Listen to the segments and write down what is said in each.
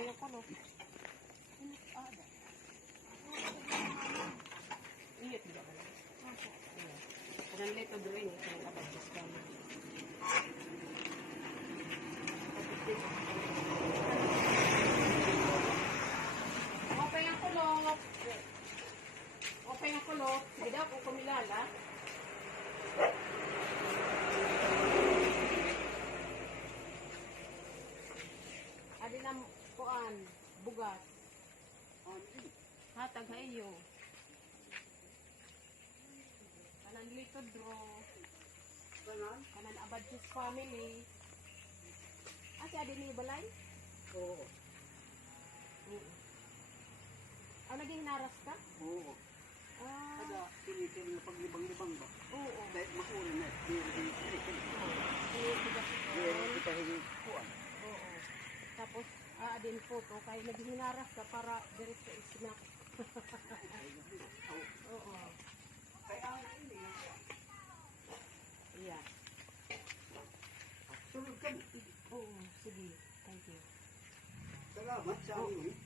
Okay na kulop. Iyot ba ba? Kanang lito doon eh. Kanang abadjus ka mo. Okay ang kulop. Okay ang kulop. Sige daw kung kumilala. Adi na kuan, bugat. Hatag ha iyo. Kanan litod draw. Kanan abadjus family. Ate adi ni balay? Oo. Naging naras ka? Oo. Kada tinitin na paglibang-libang ba? Oo. Dahil makulan na. Hindi kita hikuan. Oo. Tapos, adin po to, kaya naging naras ka para diretso snack. Oo. Kaya hindi. Yeah. Sunod ka. Oo, sige. Thank you. Salamat sa amin.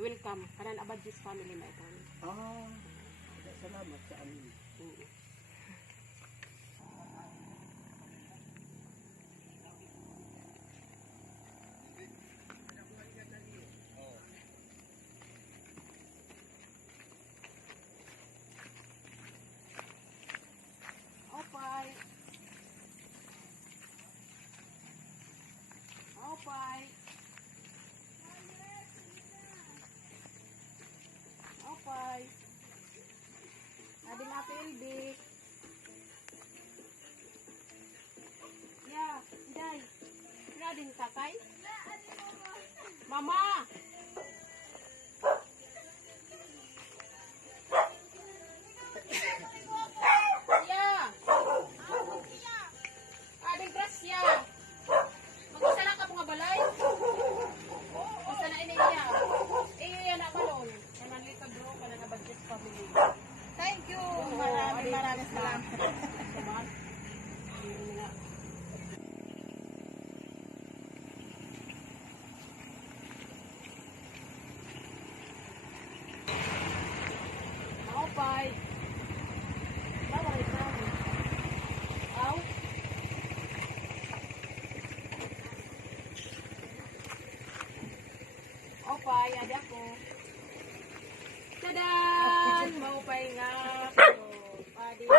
Welcome. Kanan abadjus family na ito. Salamat sa amin. Opay. Opay. Opay. Adi natin ilbik. Ya, day. Sila din kakay? Mama! Ya! Ading grasya. Mag-usa na ka po nga balay? Usa na ini iya. Iya na balon. Kanan lito bro, kanan abadjus family. Thank you. Maraming Salamat. Salamat. Maupay. Bawal ito. Aw. Opay, ada ko. Tadan! Maupay nga. Padi ko.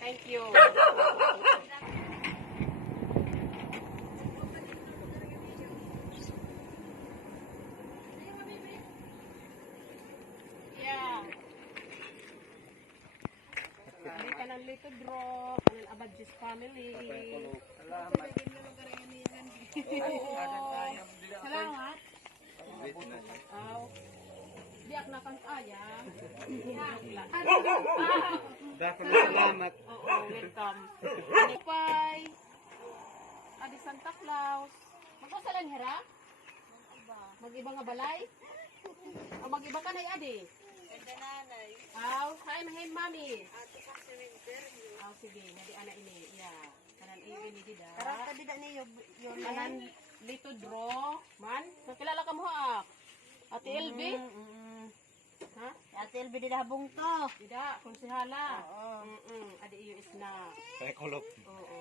Thank you. Yeah. Hindi ka ng little draw, kanan abadjus family. Salamat. Salamat. Aw. Diak na kang ayang. Salamat. Oo, welcome. Pay. Adi Santa Claus. Magkasalan hira? Mag-iba nga balay? O mag-iba ka na adi? Ganda nanay. Aw, hi mahin mami. Ato pa sa interview. Aw, sige, nadi ana ini. Yeah. Kanan ini dida. Karang kadida niyo yun. Kanan little draw. Man, nakilala ka mo ha? Ate LB? Ha? Ate Elby dida habong to. Dida, konsehala. Oo. Adi iyo is na. Kaya kulop. Oo.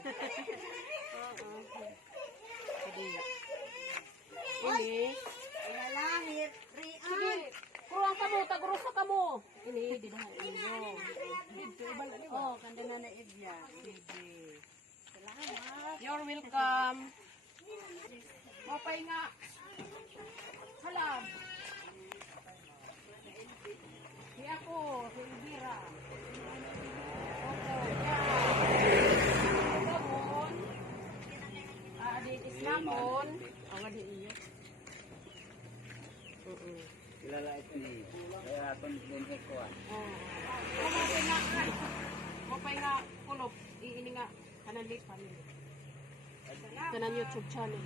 Adi. Ini. Ilalahit. Sige. Rian. Kuruang ka mo, tagurusa ka mo. Ini, dida. Inyo. Dito, ibal ni Oh, kanda nanay Edya. Sige. Salamat. You're welcome. Mapay nga. Salam. Si ako, si Elvira. Opo, yan. Sabon. Di islamon. Ang adi iyo. Kilala ito ni. Kaya akong buntot ko. Mapay nga kulop. Iini nga kanan lipan. Kanan YouTube channel.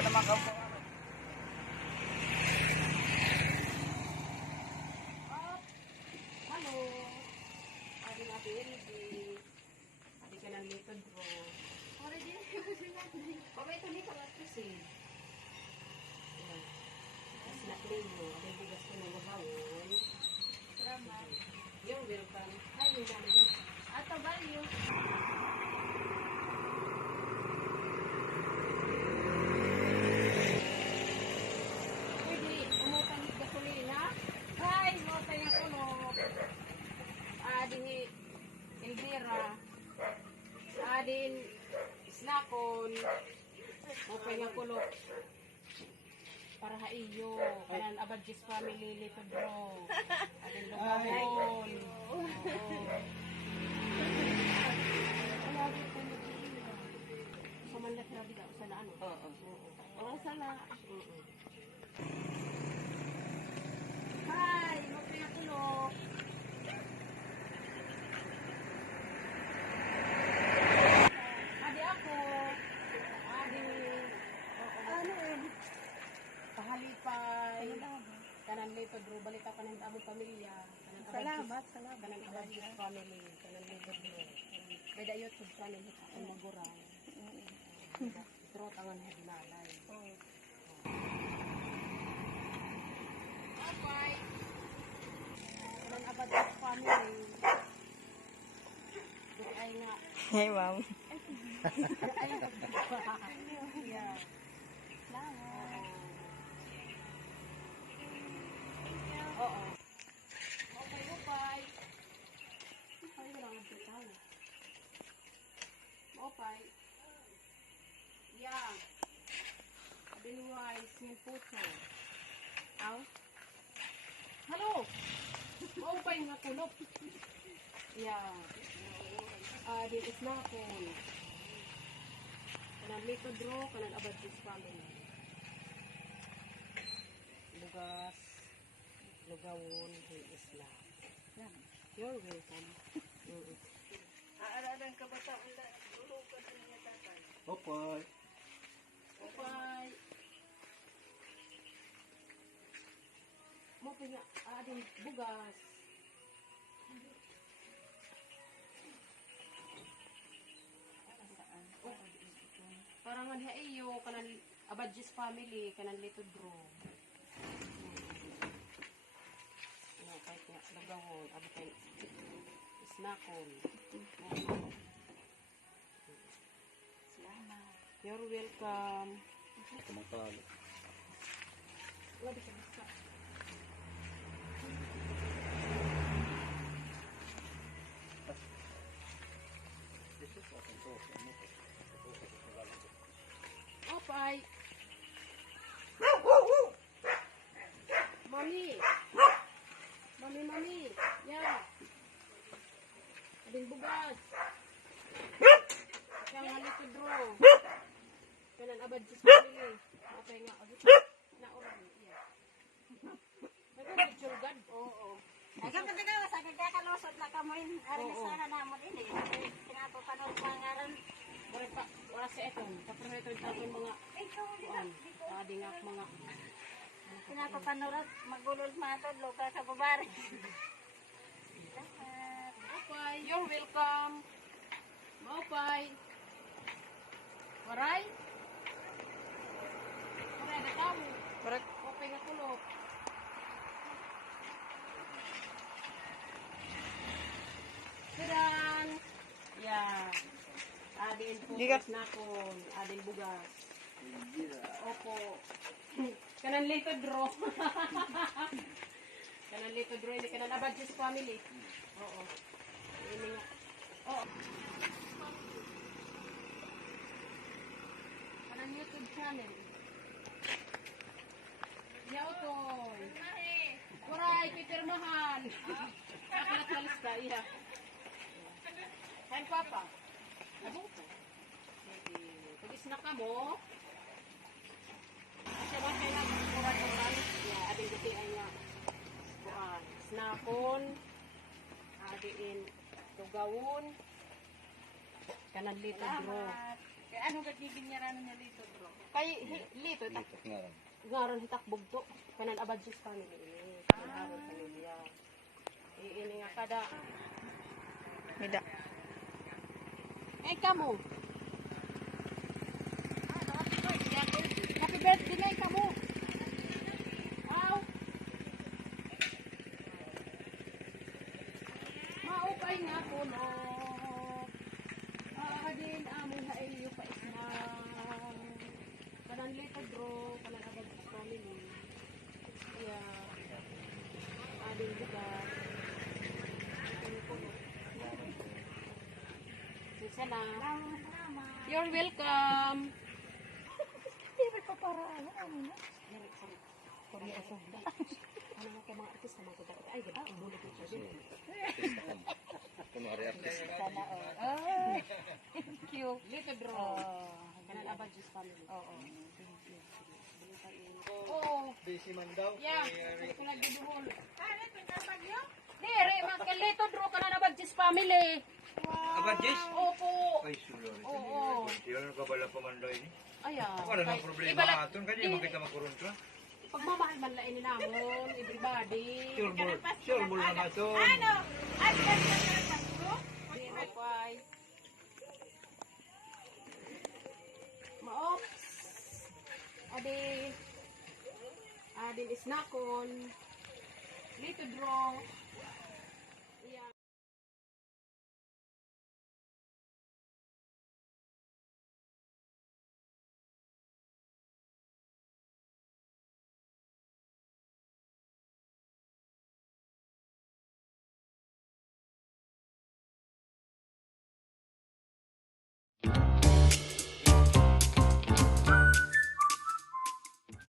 Sana makaw. Halo. Adi natin Elby. Adi ka ng litod bro. Ori din ko sila. Pabay ito ni kalas kasi. Snack limo. Adi bigas ko ng gawon. Salamat. You're welcome. Ay, yung dami yun. Ato ba yung... Pwede, umutan ng gasolina. Ay, umutay nga kuno. Ading Elvira. Ading Snakon. Umutay nga kuno. Para ha iyo. Kanan Abadjis family lito bro. Ading Lugabon. Samandat rabi ka. Sana ano? Oo. Oo, sana. Hi! Mapaya tulog. Adi ako. Adi. Ano yun? Pahalipay. Kanan lito bro. Balita ka ng among pamilya. Salamat. Kanan Abadjis family. Kanan lito bro. Kaya YouTube channel ito. Ang magurang. Pero tangan na dinalay. Okay. Kanan Abadjis family. Dito ay nga. Hey, ma'am. Ay, yeah. Oo. Okay, bye. Ay, wala nga dito. Okay. Yeah. Otherwise, yung puso. Aw. Hello. Okay, nga kulop. Yeah. Dito is na ako. Kanan Lito Bro, kanan Abadjis family. Lugas, Lugawon, Isla. You're welcome. Aaralan ka ba sa ula? Dulo ka sa niya tatay. Opay. Okay. Mo pinya ading bugas. Parangan ha iyo kanan Abadjis family kanan Lito Bro. No, kahit nga Lugawon, abay Snakon. Salamat. You're welcome. Kumakalo. Wala siya basta. Opay. Mami. Mami. Yeah. Ading bugas. Kaya nga Lito Bro. Kanan Abadjis family. Opay nga. Na oran. Yeah. Nag-picture God. Oo. Ay, kung kagawa sa kagkakalusot na kamoy, aring Oo. sana namon ini. Pinapapanood sa ngaran. Wala sa eton. Tapos ito yung mga kuan. Adi nga mga Pinapapanood, magulol matod, loka sa babari. Salamat. Opay. You're welcome. Maopay. Waray. Waray na tao. Correct. Opay nga kulot. Siran. Yeah. Adin po snakon. Adin bugas. Opo. Kanan Lito Bro. Kanan Lito Bro. Ini kanan Abadjis family. Oo. Ini nga. Oo. Kanan YouTube channel. Yautoy. Waray, pipirmahan. Kapalat malis ka, iya. Kain papa. Abong ko. Pag-snack ka mo. Kasi ba kaya kuran-kuran? Yeah, ading gati ay nga. Snakon. Adiin Lugawon. Kanan lito draw. Kaya ano ka giginyaran niya dito, bro? Kay lito tak ngaron hitakbog to. Kanan abadjus family ini. Kanan pamilya. Ini nga kada. Mida. Eh kamu. Happy birthday na kamu. Wow. Maupay nga po no. Adin amin na iyo pa isma. Kanan lito bro, kanan abad sa family. Yeah. Adin juga. Sana. You're welcome. Hindi pa para ano na. Korea sa ano mo kay mga artista mga kita. Ay, ganda ang bulo ko siya. Kunwari artist. Sana oh. Thank you. Little bro. Kanan abad just family. Oo. Oh, Busy man daw. yeah. Ito na giduhol. Ano pinapag yo? Dire, makalito bro kanan abad just family. Abad, Jess? Opo. Ay, sulor. Oo. Yun, kabala pa man daw ini. Ayan. Wala nang problema aton. Kanya makita makurun ka. Pagmamahal man lain ni namon, everybody. Sure ball na ito. Ano? At bro? Dire, bye. Maops. Adin is nakon. Little draw.